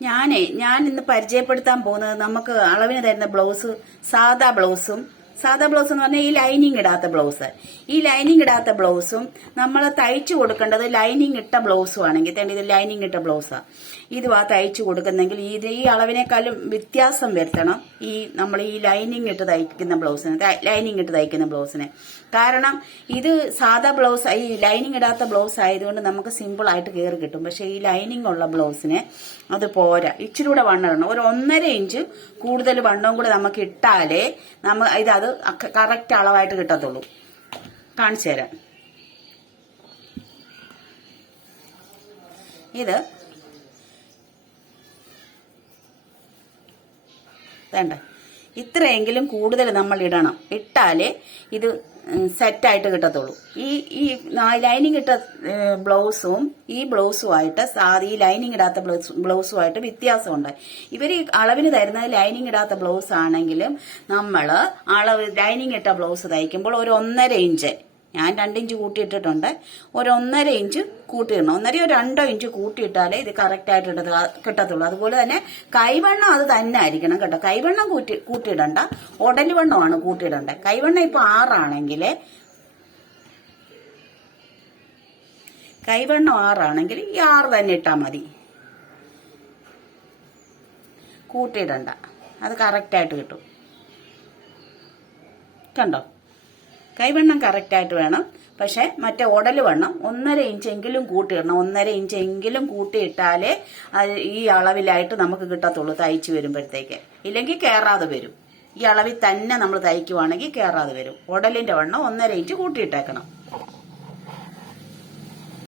ഞാൻ ഇന്ന് പരിചയപ്പെടുത്താൻ പോകുന്നത് നമുക്ക് അളവിന് തരുന്ന ബ്ലൗസ് സാദാ ബ്ലൗസ് എന്ന് പറഞ്ഞാൽ ഈ ലൈനിങ് ഇടാത്ത ബ്ലൗസ്. ഈ ലൈനിങ് ഇടാത്ത ബ്ലൗസും നമ്മൾ തയ്ച്ചു കൊടുക്കേണ്ടത് ലൈനിങ് ഇട്ട ബ്ലൗസും ആണെങ്കിൽ ഇത് ലൈനിങ് ഇട്ട ബ്ലൗസാണ്. ഇതുവാ തയ്ച്ചു കൊടുക്കുന്നെങ്കിൽ ഈ അളവിനേക്കാളും വ്യത്യാസം വരുത്തണം നമ്മൾ ഈ ലൈനിങ് ഇട്ട് തയ്ക്കുന്ന ബ്ലൗസിന്. കാരണം ഇത് സാധാ ബ്ലൗസ്, ഈ ലൈനിങ് ഇടാത്ത ബ്ലൗസ് ആയതുകൊണ്ട് നമുക്ക് സിമ്പിൾ ആയിട്ട് കയറി കിട്ടും. പക്ഷെ ഈ ലൈനിങ് ഉള്ള ബ്ലൗസിന് അത് പോരാ, ഇച്ചിരി കൂടെ വണ്ണം ഇടണം. ഒരു 1.5 ഇഞ്ച് കൂടുതൽ വണ്ണവും കൂടെ നമുക്ക് ഇട്ടാലേ അത് കറക്റ്റ് അളവായിട്ട് കിട്ടത്തുള്ളൂ. കാണിച്ചു തരാം. ഇത് വേണ്ട, ഇത്രയെങ്കിലും കൂടുതൽ നമ്മൾ ഇടണം. ഇട്ടാലേ ഇത് സെറ്റായിട്ട് കിട്ടത്തുള്ളൂ. ഈ ലൈനിങ് ഇട്ട ബ്ലൗസും ഈ ബ്ലൗസുമായിട്ട് ഈ ലൈനിങ് ഇടാത്ത ബ്ലൗസുമായിട്ട് വ്യത്യാസമുണ്ട്. ഇവർ ഈ അളവിന് തരുന്നത് ലൈനിങ് ഇടാത്ത ബ്ലൗസ് ആണെങ്കിലും നമ്മൾ ലൈനിങ് ഇട്ട ബ്ലൗസ് തയ്ക്കുമ്പോൾ ഒരു 1.5 ഇഞ്ച്, ഞാൻ 2 ഇഞ്ച് കൂട്ടിയിട്ടിട്ടുണ്ട്, ഒരു 1.5 ഇഞ്ച് കൂട്ടിയിടണം. 1.5 or 2 ഇഞ്ച് കൂട്ടിയിട്ടാലേ ഇത് കറക്റ്റ് ആയിട്ട് കിട്ടത്തുള്ളൂ. അതുപോലെ തന്നെ കൈവണ്ണം അത് തന്നെ ആയിരിക്കണം കേട്ടോ. കൈവണ്ണം കൂട്ടിയിടണ്ട, ഉടല് വണ്ണമാണ് കൂട്ടിയിടണ്ടേ. കൈവണ്ണം ഇപ്പൊ 6 ആണെങ്കിൽ ഈ 6 തന്നെ ഇട്ടാൽ മതി, കൂട്ടിയിടണ്ട. അത് കറക്റ്റായിട്ട് കിട്ടും. കണ്ടോ, കൈവണ്ണം കറക്റ്റായിട്ട് വേണം. പക്ഷെ മറ്റേ ഉടല് വണ്ണം 1.5 ഇഞ്ചെങ്കിലും കൂട്ടിയിടണം. 1.5 ഇഞ്ചെങ്കിലും കൂട്ടിയിട്ടാലേ ഈ അളവിലായിട്ട് നമുക്ക് കിട്ടത്തുള്ളൂ തയ്ച്ചു വരുമ്പോഴത്തേക്ക്. ഇല്ലെങ്കിൽ കയറാതെ വരും. ഈ അളവിൽ തന്നെ നമ്മൾ തയ്ക്കുവാണെങ്കിൽ കയറാതെ വരും. ഉടലിന്റെ വണ്ണം 1.5 ഇഞ്ച് കൂട്ടിയിട്ടേക്കണം.